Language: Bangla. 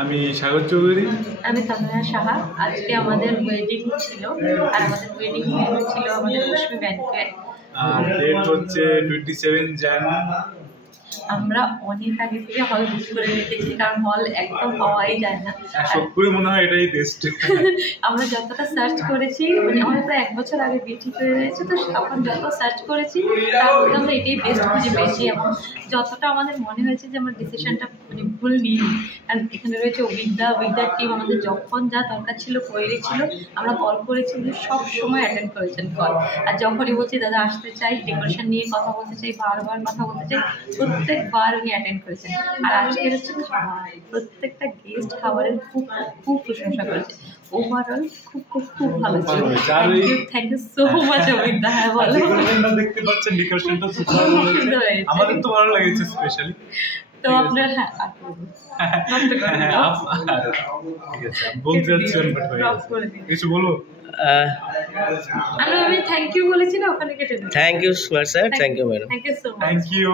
আমি সাগর চৌধুরী। আমি তামিয়া সাহা। আজকে আমাদের ওয়েডিং ছিল, আর আমাদের ওয়েডিং মেনু ছিল আমাদের লক্ষ্মী ব্যাংকুয়েট। ডেট হচ্ছে 27 জানুয়ারি। আমরা অনেক আগে থেকে হল বুক করে রেখেছি, কারণ হল একদম পাওয়াই যায় না। সত্যি মনে হয় এটাই বেস্ট। আমরা যতটা সার্চ করেছি, মানে আমাদের প্রায় 1 বছর আগে বিয়ে ঠিক হয়ে গেছে, তো তখন যত সার্চ করেছি তার মধ্যে আমরা এটাই বেস্ট খুঁজে পেয়েছি। এবং যতটা আমাদের মনে হয়েছে যে আমার ডিসিশনটা মানে ভুল নিই, কারণ এখানে রয়েছে উইদার টিম আমাদের যখন যা দরকার ছিল ছিল, আমরা কল করেছি, সব সময় অ্যাটেন্ড করেছেন কল। আর যখনই বলছি দাদা আসতে চাই, ডেকোরেশন নিয়ে কথা বলতে চাই, বারবার কথা বলতে চাই, প্রত্যেকবার উনি অ্যাটেন্ড করেছেন। আর আজকের হচ্ছে খাবার, প্রত্যেকটা গেস্ট খাবারের খুব খুব প্রশংসা করেছে। ওভারঅল খুব খুব খুব ভালো ছিল। Thank you so much Amita. হ্যাঁ বলো। দেখতে পাচ্ছেন ডেকোরেশনটা সুপার হয়েছে, আমাদের তো ভালো লেগেছে স্পেশালি। তো আপনার বলতে যাচ্ছেন কিছু বলবো? আমি থ্যাংক ইউ বলেছি না, ওখানে কেটে দেবো। Thank you sir, thank you madam, thank you so much. Thank you.